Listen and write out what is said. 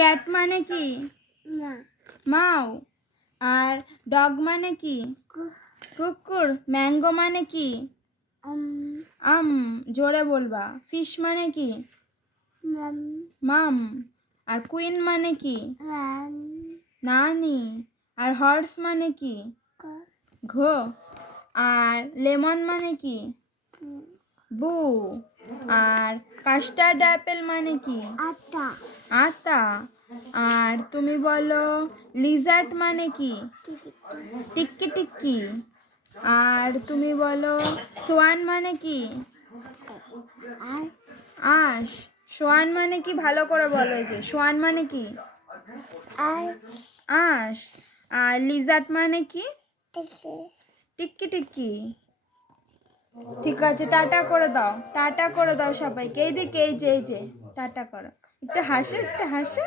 Cat মানে কি? মাও। আর ডগ মানে কি? কুকুর। ম্যাঙ্গো মানে কি? আম। জোরে বলবা। ফিশ মানে কি? মাম। আর কুইন মানে কি? নানি। আর হর্স মানে কি? ঘো। আর লেমন মানে কি? বু। আর কাস্টার্ড অ্যাপেল মানে কি? আতা আর তুমি বলো লিজার্ট মানে কি? টিক্কি টিক্কি। আর তুমি বলো, সোয়ান মানে কি? আশ। সোয়ান মানে কি? ভালো করে বলো যে। সোয়ান মানে কি? আশ। আর লিজার্ট মানে কি? টিক্কি টিক্কি। ঠিক আছে, টাটা করে দাও। টাটা করে দাও সবাইকে। এই দিকে এই যে এই যে। টাটা করো। একটু হাসো একটু হাসো।